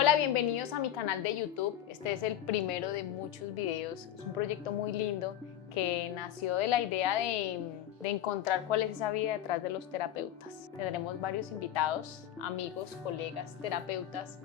Hola, bienvenidos a mi canal de YouTube. Este es el primero de muchos videos. Es un proyecto muy lindo que nació de la idea de encontrar cuál es esa vida detrás de los terapeutas. Tendremos varios invitados, amigos, colegas, terapeutas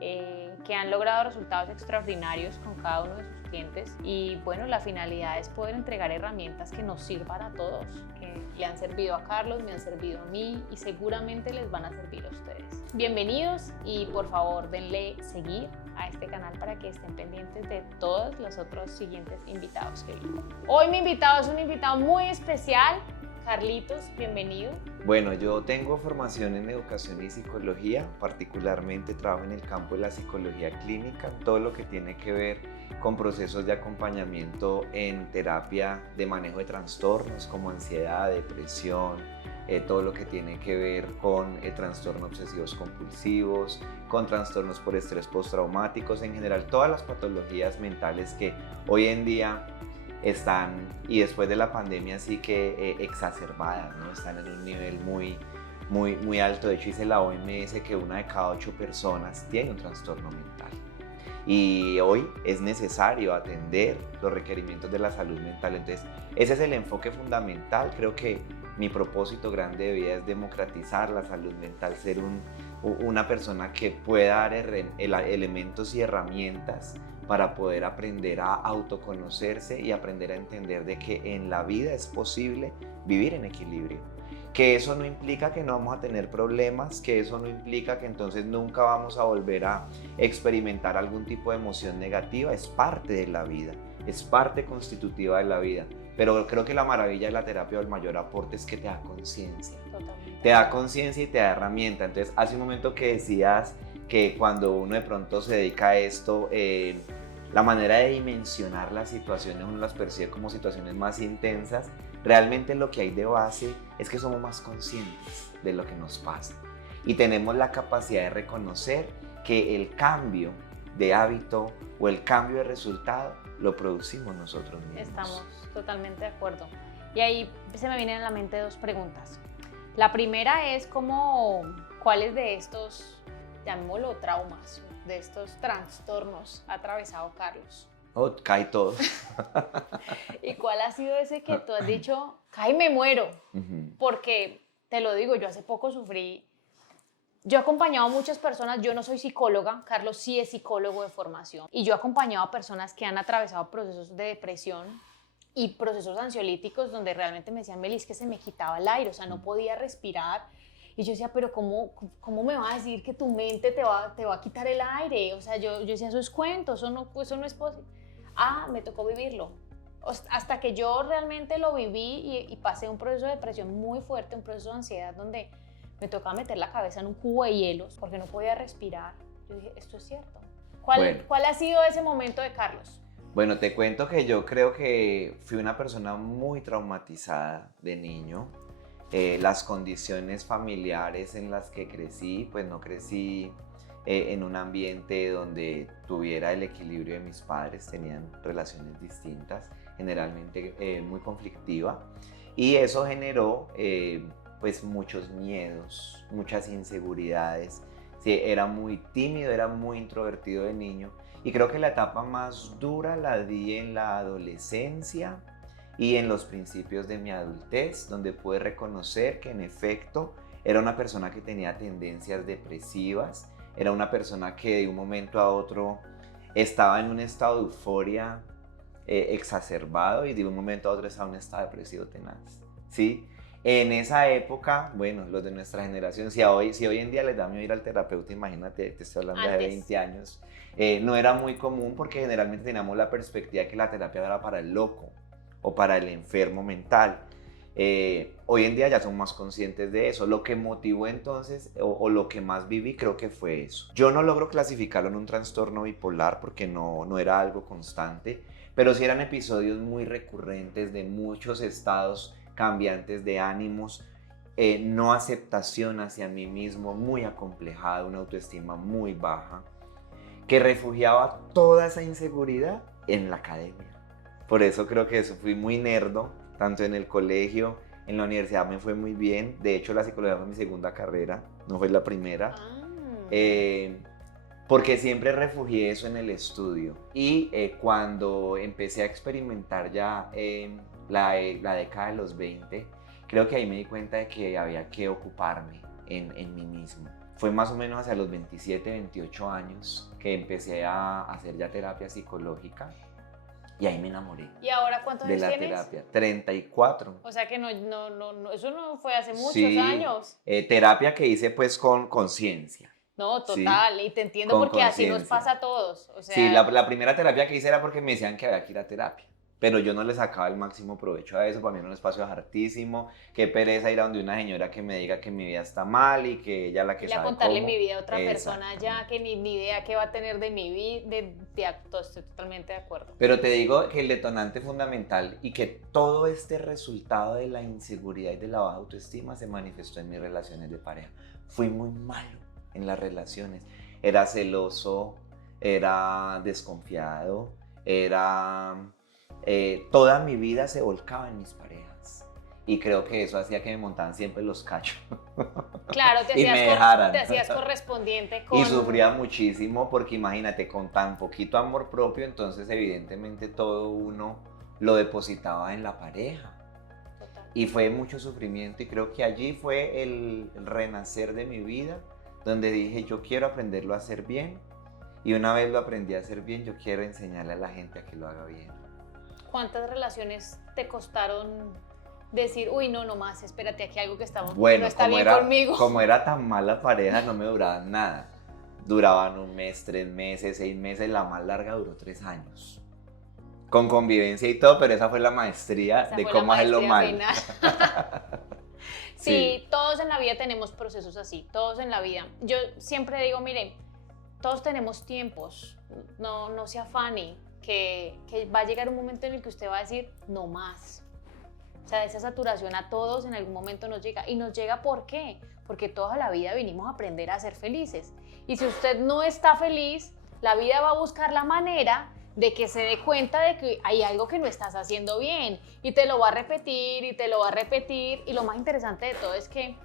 que han logrado resultados extraordinarios con cada uno de sus clientes. Y bueno, la finalidad es poder entregar herramientas que nos sirvan a todos, que le han servido a Carlos, me han servido a mí y seguramente les van a servir a ustedes. Bienvenidos y por favor denle seguir a este canal para que estén pendientes de todos los otros siguientes invitados que vienen. Hoy mi invitado es un invitado muy especial. Carlitos, bienvenido. Bueno, yo tengo formación en educación y psicología, particularmente trabajo en el campo de la psicología clínica, todo lo que tiene que ver con procesos de acompañamiento en terapia de manejo de trastornos como ansiedad, depresión, todo lo que tiene que ver con trastornos obsesivos compulsivos, con trastornos por estrés postraumáticos, en general todas las patologías mentales que hoy en día están, y después de la pandemia sí que exacerbadas, ¿no? Están en un nivel muy alto. De hecho dice la OMS que 1 de cada 8 personas tiene un trastorno mental. Y hoy es necesario atender los requerimientos de la salud mental. Entonces, ese es el enfoque fundamental. Creo que mi propósito grande de vida es democratizar la salud mental, ser una persona que pueda dar elementos y herramientas para poder aprender a autoconocerse y aprender a entender de que en la vida es posible vivir en equilibrio. Que eso no implica que no vamos a tener problemas, que eso no implica que entonces nunca vamos a volver a experimentar algún tipo de emoción negativa. Es parte de la vida, es parte constitutiva de la vida. Pero creo que la maravilla de la terapia o el mayor aporte es que te da conciencia. Te da conciencia y te da herramienta. Entonces, hace un momento que decías que cuando uno de pronto se dedica a esto, la manera de dimensionar las situaciones uno las percibe como situaciones más intensas. Realmente lo que hay de base es que somos más conscientes de lo que nos pasa y tenemos la capacidad de reconocer que el cambio de hábito o el cambio de resultado lo producimos nosotros mismos. Estamos totalmente de acuerdo. Y ahí se me vienen a la mente 2 preguntas. La primera es ¿cuáles de estos, llamémoslo traumas, de estos trastornos ha atravesado Carlos? Oh, cae todo. ¿Y cuál ha sido ese que tú has dicho, cae me muero? Porque, te lo digo, yo hace poco sufrí, yo he acompañado a muchas personas, yo no soy psicóloga, Carlos sí es psicólogo de formación, y yo he acompañado a personas que han atravesado procesos de depresión y procesos ansiolíticos donde realmente me decían, Meli, es que se me quitaba el aire, o sea, no podía respirar. Y yo decía, pero ¿cómo me va a decir que tu mente te va a quitar el aire? O sea, yo decía, eso es cuento, eso no es posible. Me tocó vivirlo. Hasta que yo realmente lo viví y pasé un proceso de depresión muy fuerte, un proceso de ansiedad donde me tocaba meter la cabeza en un cubo de hielos porque no podía respirar. Yo dije, esto es cierto. ¿Cuál ha sido ese momento de Carlos? Bueno, te cuento que yo creo que fui una persona muy traumatizada de niño. Las condiciones familiares en las que crecí, pues no crecí en un ambiente donde tuviera el equilibrio de mis padres, tenían relaciones distintas, generalmente muy conflictiva, y eso generó pues muchos miedos, muchas inseguridades. Sí, era muy tímido, era muy introvertido de niño, y creo que la etapa más dura la di en la adolescencia y en los principios de mi adultez, donde pude reconocer que en efecto era una persona que tenía tendencias depresivas, era una persona que de un momento a otro estaba en un estado de euforia exacerbado y de un momento a otro estaba en un estado depresivo tenaz, ¿sí? En esa época, bueno, los de nuestra generación, si hoy en día les da miedo ir al terapeuta, imagínate, te estoy hablando de 20 años, no era muy común porque generalmente teníamos la perspectiva de que la terapia era para el loco o para el enfermo mental. Hoy en día ya son más conscientes de eso. Lo que motivó entonces o lo que más viví creo que fue eso. Yo no logro clasificarlo en un trastorno bipolar porque no era algo constante, pero sí eran episodios muy recurrentes de muchos estados cambiantes de ánimos, no aceptación hacia mí mismo, muy acomplejada, una autoestima muy baja, que refugiaba toda esa inseguridad en la academia. Por eso creo que eso fui muy nerdo, tanto en el colegio, en la universidad me fue muy bien. De hecho, la psicología fue mi segunda carrera, no fue la primera. porque siempre refugié eso en el estudio. Y cuando empecé a experimentar ya la década de los 20, creo que ahí me di cuenta de que había que ocuparme en mí mismo. Fue más o menos hacia los 27, 28 años que empecé a hacer ya terapia psicológica y ahí me enamoré ¿Y ahora cuántos de años la tienes? terapia. 34. O sea que no, eso no fue hace muchos Sí, años. terapia que hice pues con conciencia. No, Sí, total, y te entiendo con porque así nos conciencia. pasa a todos. O Sí, sea, la primera terapia que hice era porque me decían que había que ir a terapia, pero yo no le sacaba el máximo provecho a eso. Para mí era un espacio hartísimo, qué pereza ir a donde una señora que me diga que mi vida está mal y que ella es la que ir a sabe contarle cómo. mi vida a otra persona ya Exactamente. que ni idea qué va a tener de mi vida, estoy totalmente de acuerdo. Pero te digo que el detonante fundamental y que todo este resultado de la inseguridad y de la baja autoestima se manifestó en mis relaciones de pareja. Fui muy malo en las relaciones. Era celoso, era desconfiado, toda mi vida se volcaba en mis parejas. Y creo que eso hacía que me montaban siempre los cachos. Claro, Y me dejaran. te hacías correspondiente Y con... sufría muchísimo porque imagínate, con tan poquito amor propio, entonces evidentemente todo uno lo depositaba en la pareja. Total. Y fue mucho sufrimiento y creo que allí fue el renacer de mi vida, donde dije yo quiero aprenderlo a hacer bien y una vez lo aprendí a hacer bien, yo quiero enseñarle a la gente a que lo haga bien. ¿Cuántas relaciones te costaron decir, uy, no más, espérate, aquí hay algo que no Bueno, está bien conmigo? como era tan mala pareja, no me duraban nada. Duraban un mes, 3 meses, 6 meses, la más larga duró 3 años. Con convivencia y todo, pero esa fue la maestría Esa de fue la cómo hacerlo maestría mal. final. Sí. Sí, todos en la vida tenemos procesos así, todos en la vida. Yo siempre digo, miren, todos tenemos tiempos, no se afane, que va a llegar un momento en el que usted va a decir, no más. O sea, esa saturación a todos en algún momento nos llega. ¿Y nos llega por qué? Porque toda la vida vinimos a aprender a ser felices. Y si usted no está feliz, la vida va a buscar la manera de que se dé cuenta de que hay algo que no estás haciendo bien. Y te lo va a repetir y te lo va a repetir. Y lo más interesante de todo es que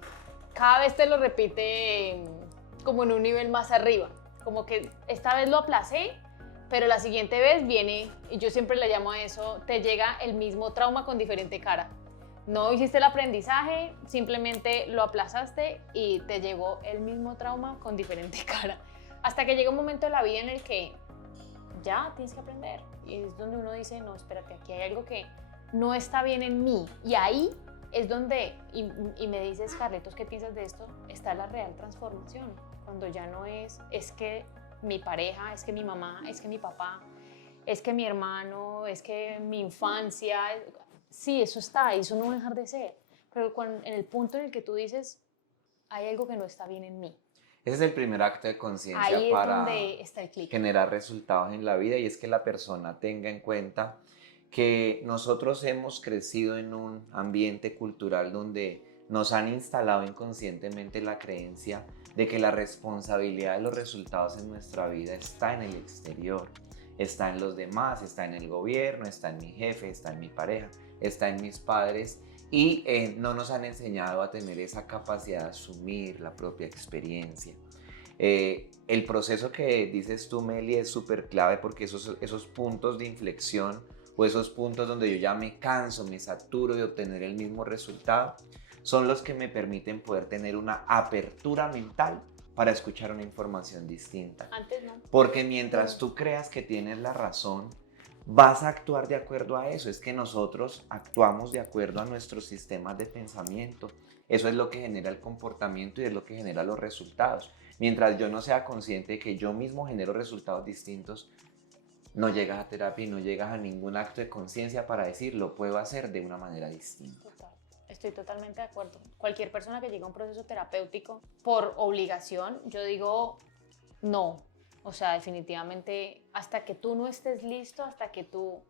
cada vez te lo repite como en un nivel más arriba. Como que esta vez lo aplacé, pero la siguiente vez viene, y yo siempre le llamo a eso, te llega el mismo trauma con diferente cara. No hiciste el aprendizaje, simplemente lo aplazaste y te llegó el mismo trauma con diferente cara. Hasta que llega un momento de la vida en el que ya tienes que aprender. Y es donde uno dice, no, espérate, aquí hay algo que no está bien en mí. Y ahí es donde, y me dices, Carletos, ¿qué piensas de esto? Está la real transformación. Cuando ya no es que mi pareja, es que mi mamá, es que mi papá, es que mi hermano, es que mi infancia. Sí, eso está, eso no va a dejar de ser. Pero en el punto en el que tú dices, hay algo que no está bien en mí. Ese es el primer acto de conciencia Ahí es para donde está el clic. generar resultados en la vida y es que la persona tenga en cuenta que nosotros hemos crecido en un ambiente cultural donde nos han instalado inconscientemente la creencia de que la responsabilidad de los resultados en nuestra vida está en el exterior, está en los demás, está en el gobierno, está en mi jefe, está en mi pareja, está en mis padres y no nos han enseñado a tener esa capacidad de asumir la propia experiencia. El proceso que dices tú, Meli, es súper clave porque esos puntos de inflexión o esos puntos donde yo ya me canso, me saturo de obtener el mismo resultado, son los que me permiten poder tener una apertura mental para escuchar una información distinta. Antes no. Porque mientras tú creas que tienes la razón, vas a actuar de acuerdo a eso. Es que nosotros actuamos de acuerdo a nuestros sistemas de pensamiento. Eso es lo que genera el comportamiento y es lo que genera los resultados. Mientras yo no sea consciente de que yo mismo genero resultados distintos, no llegas a terapia y no llegas a ningún acto de conciencia para decir lo puedo hacer de una manera distinta. Total. Estoy totalmente de acuerdo. Cualquier persona que llegue a un proceso terapéutico por obligación, yo digo no. O sea, definitivamente, hasta que tú no estés listo, hasta que tú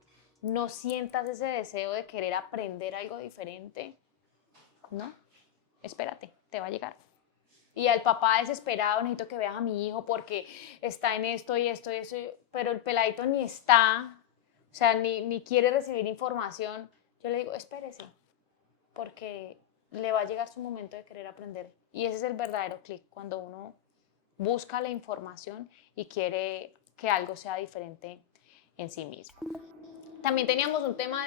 no sientas ese deseo de querer aprender algo diferente, no, espérate, te va a llegar. Y al papá desesperado, necesito que veas a mi hijo porque está en esto y esto y eso, pero el peladito ni está, o sea, ni quiere recibir información. Yo le digo, espérese, porque le va a llegar su momento de querer aprender. Y ese es el verdadero clic, cuando uno busca la información y quiere que algo sea diferente en sí mismo. También teníamos un tema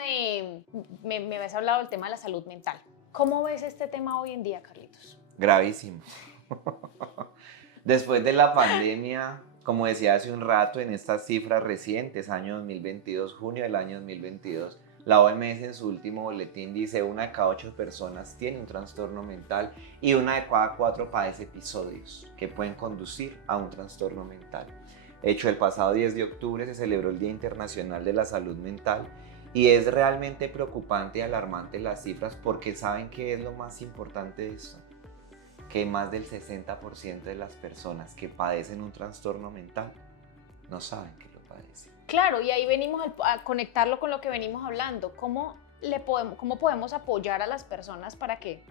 me habías hablado del tema de la salud mental. ¿Cómo ves este tema hoy en día, Carlitos? Gravísimo. Después de la pandemia, como decía hace un rato, en estas cifras recientes, año 2022, junio del año 2022, la OMS en su último boletín dice 1 de cada 8 personas tiene un trastorno mental y 1 de cada 4 padece episodios que pueden conducir a un trastorno mental. De hecho, el pasado 10 de octubre se celebró el Día Internacional de la Salud Mental y es realmente preocupante y alarmante las cifras porque ¿saben qué es lo más importante de esto? Que más del 60% de las personas que padecen un trastorno mental no saben que lo padecen. Claro, y ahí venimos a conectarlo con lo que venimos hablando. ¿Cómo podemos apoyar a las personas para que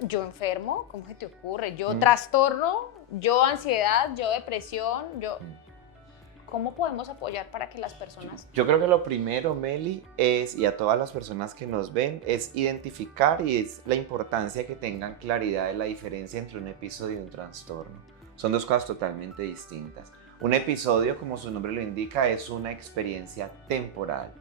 yo enfermo? ¿Cómo se te ocurre? Yo trastorno, yo ansiedad, yo depresión, ¿Cómo podemos apoyar para que las personas... Yo creo que lo primero, Meli, es, y a todas las personas que nos ven, es identificar y es la importancia que tengan claridad de la diferencia entre un episodio y un trastorno. Son dos cosas totalmente distintas. Un episodio, como su nombre lo indica, es una experiencia temporal.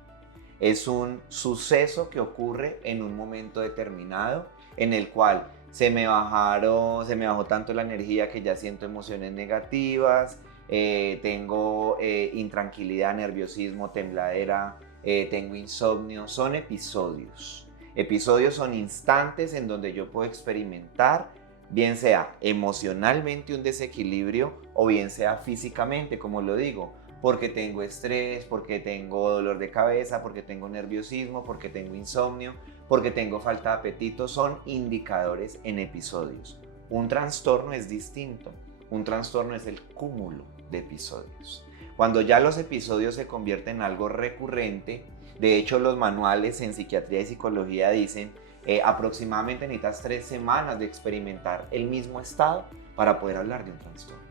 Es un suceso que ocurre en un momento determinado en el cual se me bajó tanto la energía que ya siento emociones negativas, tengo intranquilidad, nerviosismo, tembladera, tengo insomnio. Son episodios. Episodios son instantes en donde yo puedo experimentar, bien sea emocionalmente un desequilibrio o bien sea físicamente, como lo digo, porque tengo estrés, porque tengo dolor de cabeza, porque tengo nerviosismo, porque tengo insomnio, porque tengo falta de apetito. Son indicadores en episodios. Un trastorno es distinto. Un trastorno es el cúmulo de episodios. Cuando ya los episodios se convierten en algo recurrente, de hecho los manuales en psiquiatría y psicología dicen aproximadamente necesitas 3 semanas de experimentar el mismo estado para poder hablar de un trastorno.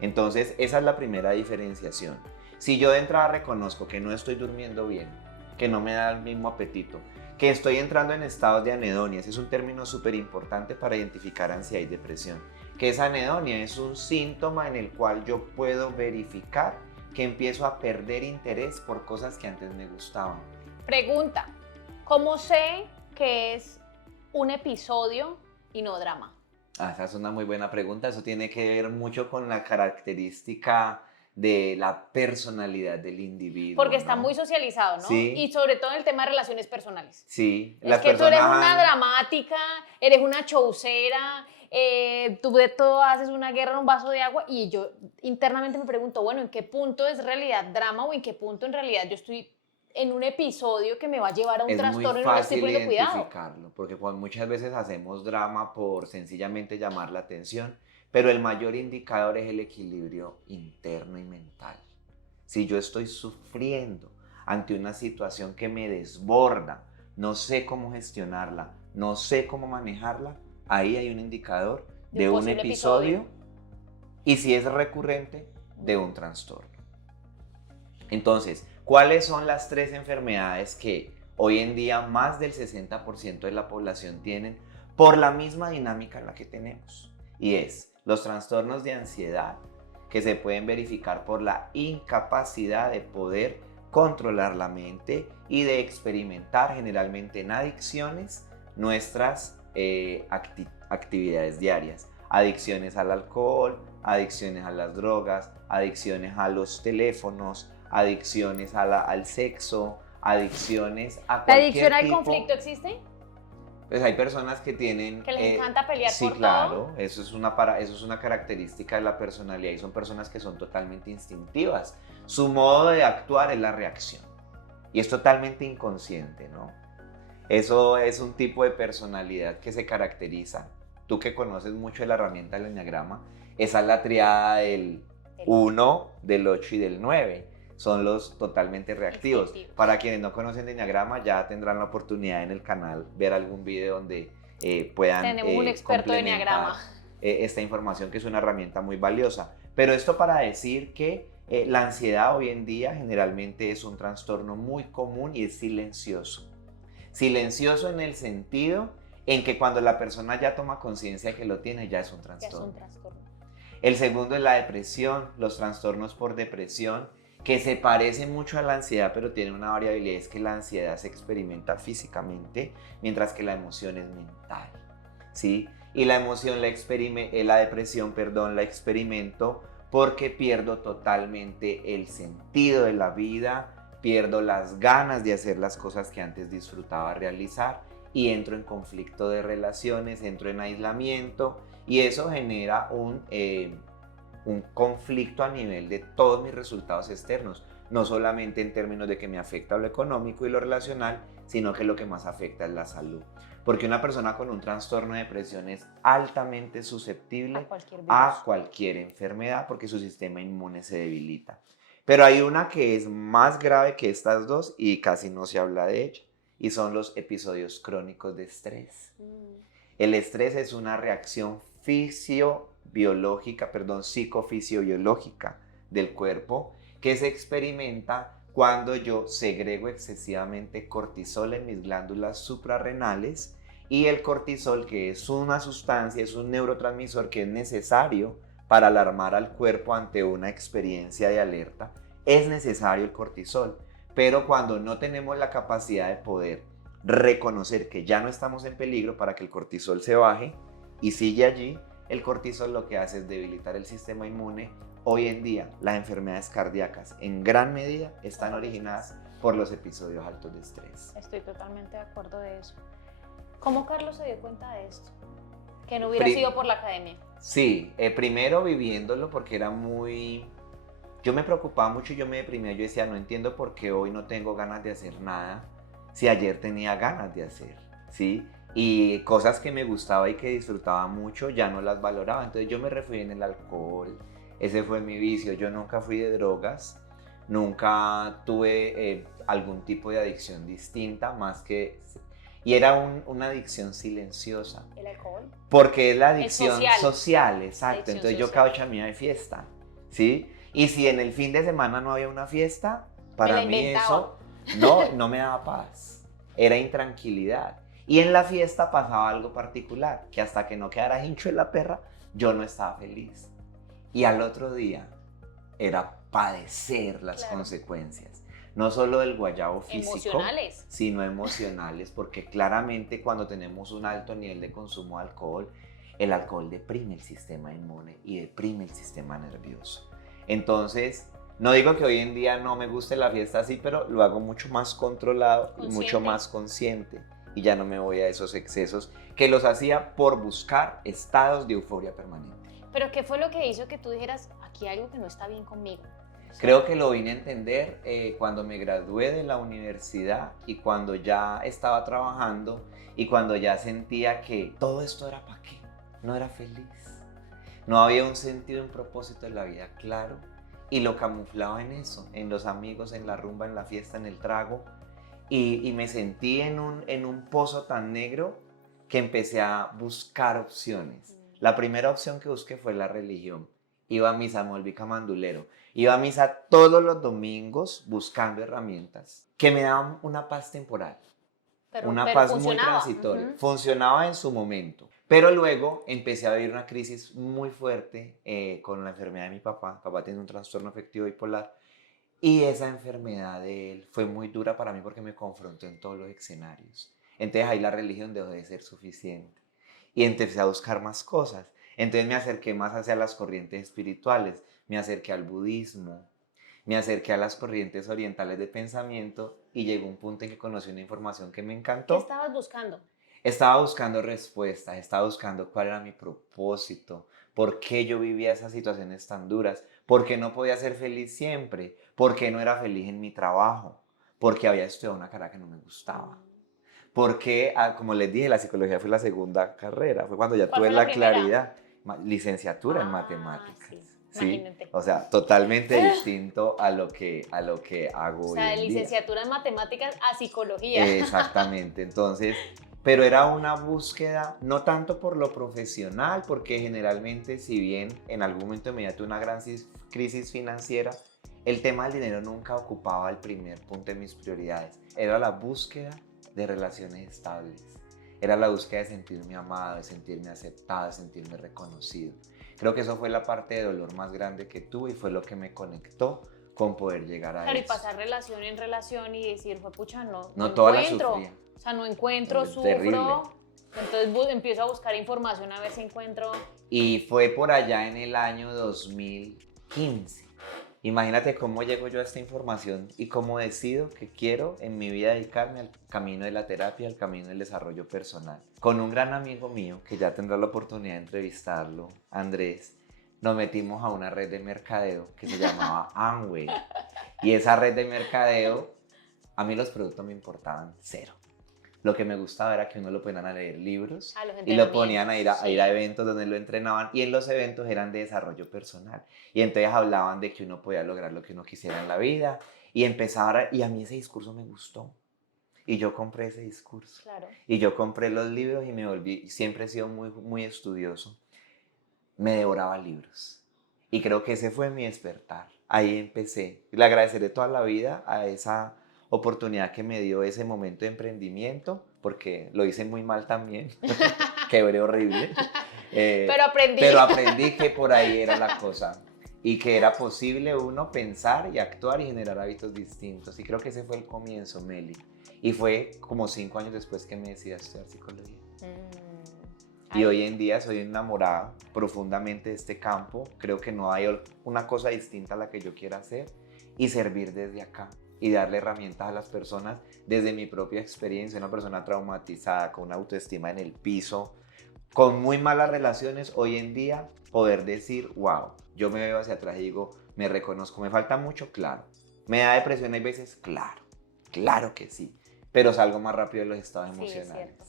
Entonces esa es la primera diferenciación. Si yo de entrada reconozco que no estoy durmiendo bien, que no me da el mismo apetito, que estoy entrando en estados de anedonia, ese es un término súper importante para identificar ansiedad y depresión, que esa anedonia es un síntoma en el cual yo puedo verificar que empiezo a perder interés por cosas que antes me gustaban. Pregunta, ¿cómo sé que es un episodio y no drama? Esa es una muy buena pregunta. Eso tiene que ver mucho con la característica de la personalidad del individuo. Porque está muy socializado, ¿no? Sí. Y sobre todo en el tema de relaciones personales. Sí. Es que tú eres una dramática, eres una showcera, tú de todo haces una guerra en un vaso de agua y yo internamente me pregunto, bueno, ¿en qué punto es realidad drama o en qué punto en realidad yo estoy en un episodio que me va a llevar a un trastorno y no le estoy poniendo cuidado? Es muy fácil identificarlo, porque muchas veces hacemos drama por sencillamente llamar la atención, pero el mayor indicador es el equilibrio interno y mental. Si yo estoy sufriendo ante una situación que me desborda, no sé cómo gestionarla, no sé cómo manejarla, ahí hay un indicador de un episodio y si es recurrente, de un trastorno. Entonces, ¿cuáles son las 3 enfermedades que hoy en día más del 60% de la población tienen por la misma dinámica en la que tenemos? Y es los trastornos de ansiedad, que se pueden verificar por la incapacidad de poder controlar la mente y de experimentar generalmente en adicciones nuestras actividades diarias. Adicciones al alcohol, adicciones a las drogas, adicciones a los teléfonos, adicciones al sexo, adicciones a cualquier tipo. ¿La adicción al conflicto existe? Pues hay personas que tienen... Que les encanta pelear por todo. Sí, claro, eso es una característica de la personalidad y son personas que son totalmente instintivas. Su modo de actuar es la reacción y es totalmente inconsciente, ¿no? Eso es un tipo de personalidad que se caracteriza. Tú que conoces mucho de la herramienta del enneagrama, esa es la triada del 1, del 8 y del 9. Son los totalmente reactivos. Para quienes no conocen de enneagrama, ya tendrán la oportunidad en el canal ver algún video donde puedan Tenemos un experto de enneagrama. Esta información, que es una herramienta muy valiosa. Pero esto para decir que la ansiedad hoy en día generalmente es un trastorno muy común y es silencioso. Silencioso en el sentido en que cuando la persona ya toma conciencia que lo tiene, ya es un trastorno. El segundo es la depresión, los trastornos por depresión, que se parece mucho a la ansiedad, pero tiene una variabilidad, es que la ansiedad se experimenta físicamente, mientras que la emoción es mental, ¿sí? Y la emoción, la depresión, perdón, la experimento porque pierdo totalmente el sentido de la vida, pierdo las ganas de hacer las cosas que antes disfrutaba realizar y entro en conflicto de relaciones, entro en aislamiento y eso genera un conflicto a nivel de todos mis resultados externos, no solamente en términos de que me afecta lo económico y lo relacional, sino que lo que más afecta es la salud. Porque una persona con un trastorno de depresión es altamente susceptible a cualquier enfermedad porque su sistema inmune se debilita. Pero hay una que es más grave que estas dos y casi no se habla de ella, y son los episodios crónicos de estrés. El estrés es una reacción psicofisiológica del cuerpo que se experimenta cuando yo segrego excesivamente cortisol en mis glándulas suprarrenales y el cortisol, que es una sustancia, es un neurotransmisor que es necesario para alarmar al cuerpo ante una experiencia de alerta, es necesario el cortisol, pero cuando no tenemos la capacidad de poder reconocer que ya no estamos en peligro para que el cortisol se baje y sigue allí, el cortisol lo que hace es debilitar el sistema inmune. Hoy en día las enfermedades cardíacas en gran medida están originadas por los episodios altos de estrés. Estoy totalmente de acuerdo de eso. ¿Cómo Carlos se dio cuenta de esto? Que no hubiera sido por la academia. Sí, primero viviéndolo porque era muy... Yo me preocupaba mucho y yo me deprimía. Yo decía, no entiendo por qué hoy no tengo ganas de hacer nada si ayer tenía ganas de hacer, ¿sí? Y cosas que me gustaba y que disfrutaba mucho ya no las valoraba. Entonces yo me refugié en el alcohol. Ese fue mi vicio. Yo nunca fui de drogas. Nunca tuve algún tipo de adicción distinta más que... Y era una adicción silenciosa. ¿El alcohol? Porque es la adicción social, exacto. Adicción entonces yo social. cada 8 días de fiesta, ¿sí? Y si en el fin de semana no había una fiesta, para mí eso no me daba paz. Era intranquilidad. Y en la fiesta pasaba algo particular, que hasta que no quedara hincho en la perra, yo no estaba feliz. Y al otro día era padecer las consecuencias. No solo del guayabo físico, sino emocionales, porque claramente cuando tenemos un alto nivel de consumo de alcohol, el alcohol deprime el sistema inmune y deprime el sistema nervioso. Entonces, no digo que hoy en día no me guste la fiesta así, pero lo hago mucho más controlado y mucho más consciente. Y ya no me voy a esos excesos que los hacía por buscar estados de euforia permanente. ¿Pero qué fue lo que hizo que tú dijeras, aquí hay algo que no está bien conmigo? Creo que lo vine a entender cuando me gradué de la universidad y cuando ya estaba trabajando y cuando ya sentía que todo esto era para qué, no era feliz. No había un sentido, un propósito en la vida claro y lo camuflaba en eso, en los amigos, en la rumba, en la fiesta, en el trago y me sentí en un pozo tan negro que empecé a buscar opciones. La primera opción que busqué fue la religión. Iba a misa, me volví camandulero. Iba a misa todos los domingos buscando herramientas que me daban una paz temporal, una paz muy transitoria. Funcionaba en su momento. Pero luego empecé a vivir una crisis muy fuerte con la enfermedad de mi papá. Mi papá tiene un trastorno afectivo bipolar. Y esa enfermedad de él fue muy dura para mí porque me confrontó en todos los escenarios. Entonces ahí la religión dejó de ser suficiente. Y empecé a buscar más cosas. Entonces me acerqué más hacia las corrientes espirituales, me acerqué al budismo, me acerqué a las corrientes orientales de pensamiento y llegó un punto en que conocí una información que me encantó. ¿Qué estabas buscando? Estaba buscando respuestas, estaba buscando cuál era mi propósito, por qué yo vivía esas situaciones tan duras, por qué no podía ser feliz siempre, por qué no era feliz en mi trabajo, por qué había estudiado una carrera que no me gustaba. Porque, como les dije, la psicología fue la segunda carrera, fue cuando ya tuve la claridad, licenciatura en matemáticas. ¿Sí? O sea, totalmente distinto a lo que hago hoy en día. O sea, de licenciatura en matemáticas a psicología. Exactamente, entonces, pero era una búsqueda, no tanto por lo profesional, porque generalmente, si bien en algún momento de mi vida tuve una gran crisis financiera, el tema del dinero nunca ocupaba el primer punto de mis prioridades. Era la búsqueda de relaciones estables. era la búsqueda de sentirme amado, de sentirme aceptado, de sentirme reconocido. Creo que eso fue la parte de dolor más grande que tuve y fue lo que me conectó con poder llegar a Claro, y eso. pasar relación en relación y decir, fue pucha, no No toda la encuentro. sufría. O sea, no encuentro, Terrible. sufro. Entonces empiezo a buscar información a ver si encuentro. Y fue por allá en el año 2015. Imagínate cómo llego yo a esta información y cómo decido que quiero en mi vida dedicarme al camino de la terapia, al camino del desarrollo personal. Con un gran amigo mío, que ya tendrá la oportunidad de entrevistarlo, Andrés, nos metimos a una red de mercadeo que se llamaba Amway. Y esa red de mercadeo, a mí los productos me importaban cero. Lo que me gustaba era que uno lo ponían a leer libros y lo ponían a ir a eventos donde lo entrenaban, y en los eventos eran de desarrollo personal. Y entonces hablaban de que uno podía lograr lo que uno quisiera en la vida y y a mí ese discurso me gustó. Y yo compré ese discurso. Claro. Y yo compré los libros y me volví, siempre he sido muy, muy estudioso. Me devoraba libros. Y creo que ese fue mi despertar. Ahí empecé. Le agradeceré toda la vida a esa oportunidad que me dio ese momento de emprendimiento, porque lo hice muy mal también. Quebré horrible. Pero aprendí que por ahí era la cosa. Y que era posible uno pensar y actuar y generar hábitos distintos. Y creo que ese fue el comienzo, Meli. Y fue como 5 años después que me decidí a estudiar psicología. Y hoy en día soy enamorado profundamente de este campo. Creo que no hay una cosa distinta a la que yo quiera hacer y servir desde acá y darle herramientas a las personas desde mi propia experiencia. Una persona traumatizada, con una autoestima en el piso, con muy malas relaciones, hoy en día poder decir, wow, yo me veo hacia atrás y digo, me reconozco, me falta mucho, claro. Me da depresión hay veces, claro, claro que sí, pero salgo más rápido de los estados emocionales. Es cierto.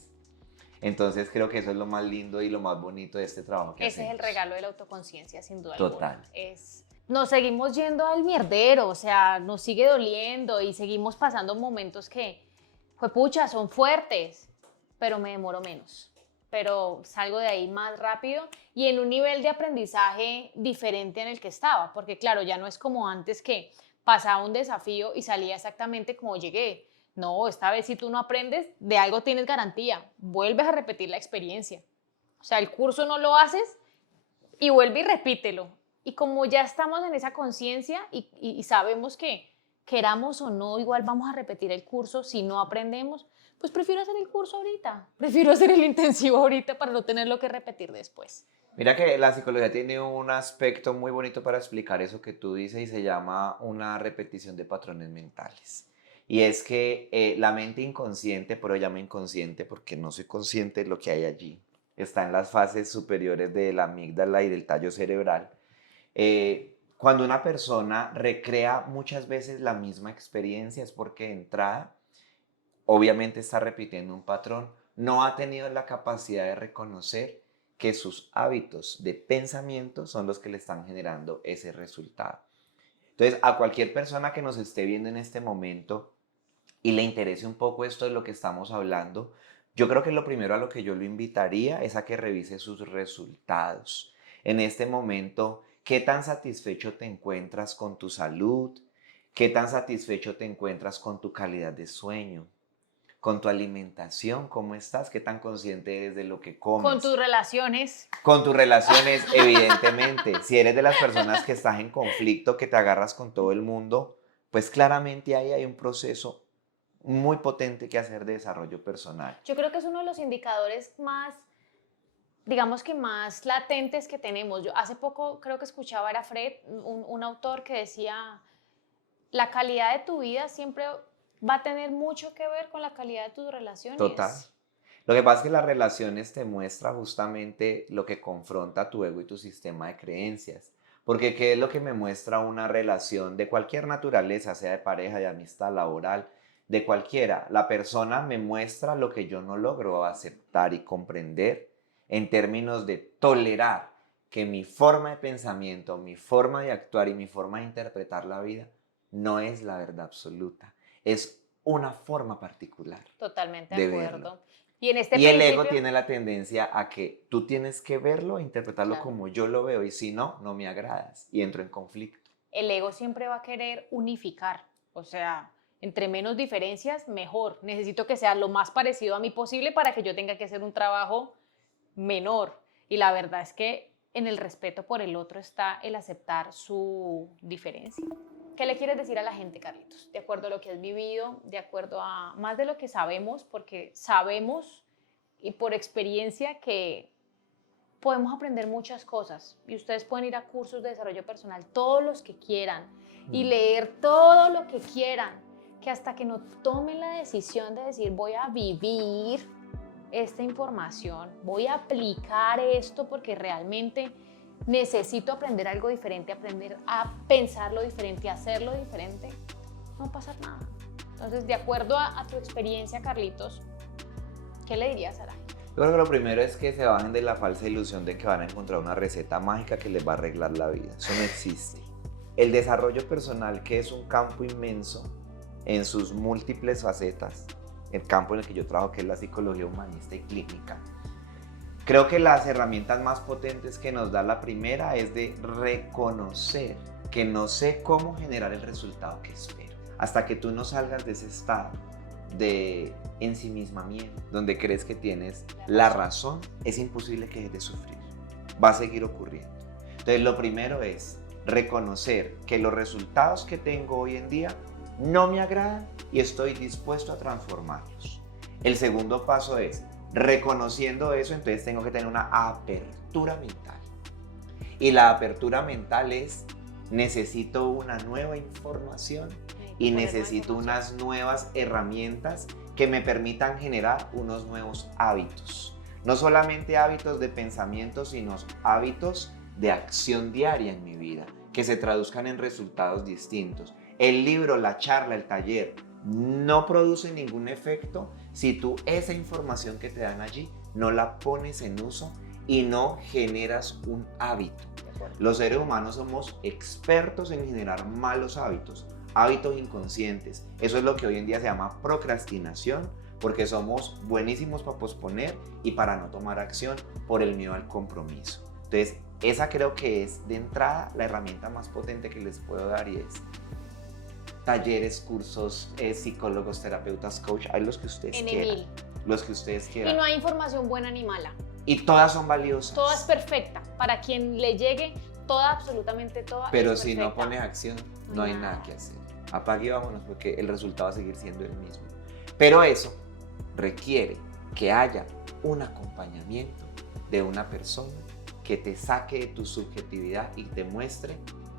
Entonces creo que eso es lo más lindo y lo más bonito de este trabajo que hacemos. Ese es el regalo de la autoconciencia, sin duda Total. alguna. Nos seguimos yendo al mierdero, o sea, nos sigue doliendo y seguimos pasando momentos que, pucha, son fuertes, pero me demoro menos. Pero salgo de ahí más rápido y en un nivel de aprendizaje diferente en el que estaba, porque claro, ya no es como antes que pasaba un desafío y salía exactamente como llegué. No, esta vez si tú no aprendes, de algo tienes garantía, vuelves a repetir la experiencia. O sea, el curso no lo haces y vuelve y repítelo. Y como ya estamos en esa conciencia y sabemos que queramos o no, igual vamos a repetir el curso si no aprendemos, pues prefiero hacer el curso ahorita, prefiero hacer el intensivo ahorita para no tenerlo que repetir después. Mira que la psicología tiene un aspecto muy bonito para explicar eso que tú dices y se llama una repetición de patrones mentales. Y es que la mente inconsciente, pero llama inconsciente porque no soy consciente de lo que hay allí, está en las fases superiores de la amígdala y del tallo cerebral. Cuando una persona recrea muchas veces la misma experiencia es porque de entrada, obviamente está repitiendo un patrón, no ha tenido la capacidad de reconocer que sus hábitos de pensamiento son los que le están generando ese resultado. Entonces, a cualquier persona que nos esté viendo en este momento y le interese un poco esto de lo que estamos hablando, yo creo que lo primero a lo que yo lo invitaría es a que revise sus resultados. En este momento, ¿qué tan satisfecho te encuentras con tu salud? ¿Qué tan satisfecho te encuentras con tu calidad de sueño? ¿Con tu alimentación? ¿Cómo estás? ¿Qué tan consciente eres de lo que comes? Con tus relaciones. Con tus relaciones, evidentemente. Si eres de las personas que estás en conflicto, que te agarras con todo el mundo, pues claramente ahí hay un proceso muy potente que hacer de desarrollo personal. Yo creo que es uno de los indicadores más, digamos que más latentes que tenemos. Yo hace poco creo que escuchaba, era Fred, un autor que decía, la calidad de tu vida siempre va a tener mucho que ver con la calidad de tus relaciones. Total. Lo que pasa es que las relaciones te muestran justamente lo que confronta tu ego y tu sistema de creencias. Porque ¿qué es lo que me muestra una relación de cualquier naturaleza, sea de pareja, de amistad, laboral, de cualquiera? La persona me muestra lo que yo no logro aceptar y comprender en términos de tolerar que mi forma de pensamiento, mi forma de actuar y mi forma de interpretar la vida no es la verdad absoluta. Es una forma particular. Totalmente de de acuerdo. verlo. Y, en este Y el principio, ego tiene la tendencia a que tú tienes que verlo e interpretarlo claro, como yo lo veo, y si no, no me agradas y entro en conflicto. el ego siempre va a querer unificar. O sea, Entre menos diferencias, mejor. Necesito que sea lo más parecido a mí posible para que yo tenga que hacer un trabajo menor. Y la verdad es que en el respeto por el otro está el aceptar su diferencia. ¿Qué le quieres decir a la gente, Carlitos? De acuerdo a lo que has vivido, de acuerdo a más de lo que sabemos, porque sabemos y por experiencia que podemos aprender muchas cosas y ustedes pueden ir a cursos de desarrollo personal, todos los que quieran, y leer todo lo que quieran, que hasta que no tomen la decisión de decir voy a vivir esta información, voy a aplicar esto porque realmente necesito aprender algo diferente, aprender a pensarlo diferente, a hacerlo diferente, no va a pasar nada. Entonces, de acuerdo a tu experiencia, Carlitos, ¿qué le dirías a la gente? Yo creo que lo primero es que se bajen de la falsa ilusión de que van a encontrar una receta mágica que les va a arreglar la vida. Eso no existe. El desarrollo personal, que es un campo inmenso en sus múltiples facetas, el campo en el que yo trabajo, que es la psicología humanista y clínica, creo que las herramientas más potentes que nos da la primera es de reconocer que no sé cómo generar el resultado que espero. Hasta que tú no salgas de ese estado de ensimismamiento, donde crees que tienes la razón, es imposible que dejes de sufrir. Va a seguir ocurriendo. Entonces, lo primero es reconocer que los resultados que tengo hoy en día no me agradan y estoy dispuesto a transformarlos. El segundo paso es, reconociendo eso, entonces tengo que tener una apertura mental. Y la apertura mental es, necesito una nueva información y necesito unas nuevas herramientas que me permitan generar unos nuevos hábitos. No solamente hábitos de pensamiento, sino hábitos de acción diaria en mi vida, que se traduzcan en resultados distintos. El libro, la charla, el taller no produce ningún efecto si tú esa información que te dan allí no la pones en uso y no generas un hábito. Los seres humanos somos expertos en generar malos hábitos, hábitos inconscientes. Eso es lo que hoy en día se llama procrastinación, porque somos buenísimos para posponer y para no tomar acción por el miedo al compromiso. Entonces, esa creo que es de entrada la herramienta más potente que les puedo dar, y es talleres, cursos, psicólogos, terapeutas, coach, hay los que ustedes quieran. Los que ustedes quieran. Y no hay información buena ni mala. Y todas son valiosas. Toda es perfecta. Para quien le llegue, toda, absolutamente toda. Pero es si perfecta. no pones acción, no hay nada que hacer. Apague y vámonos, porque el resultado va a seguir siendo el mismo. Pero eso requiere que haya un acompañamiento de una persona que te saque de tu subjetividad y te muestre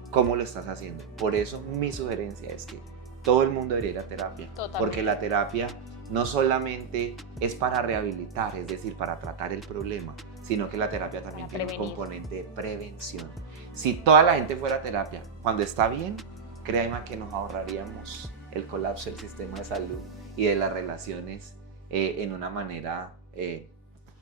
cómo lo estás haciendo. Por eso mi sugerencia es que todo el mundo debería ir a terapia. Totalmente. Porque la terapia no solamente es para rehabilitar, es decir, para tratar el problema, sino que la terapia también tiene un componente de prevención. Si toda la gente fuera a terapia cuando está bien, créanme que nos ahorraríamos el colapso del sistema de salud y de las relaciones en una manera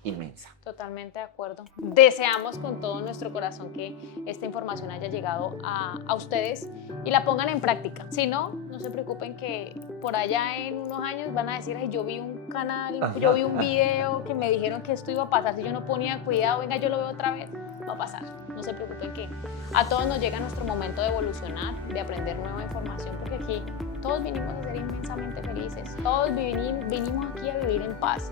inmensa. Totalmente de acuerdo. Deseamos con todo nuestro corazón que esta información haya llegado a ustedes y la pongan en práctica. Si no, no se preocupen que por allá en unos años van a decir, ay, yo vi un canal, yo vi un video que me dijeron que esto iba a pasar, si yo no ponía cuidado, venga, yo lo veo otra vez, va a pasar. No se preocupen que a todos nos llega nuestro momento de evolucionar, de aprender nueva información, porque aquí todos vinimos a ser inmensamente felices, todos vinimos aquí a vivir en paz.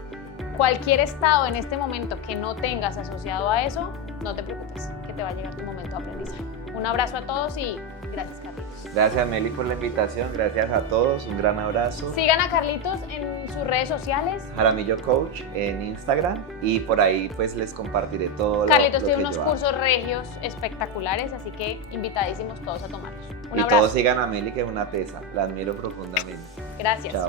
Cualquier estado en este momento que no tengas asociado a eso, no te preocupes, que te va a llegar tu momento de aprendizaje. Un abrazo a todos y gracias, Carlitos. Gracias, Meli, por la invitación. Gracias a todos. Un gran abrazo. Sigan a Carlitos en sus redes sociales. Jaramillo Coach en Instagram, y por ahí pues les compartiré todo. Carlitos lo tiene que unos cursos regios espectaculares, así que invitadísimos todos a tomarlos. Un y abrazo. todos sigan a Meli, que es una tesa. La admiro profundamente. Gracias. Chao.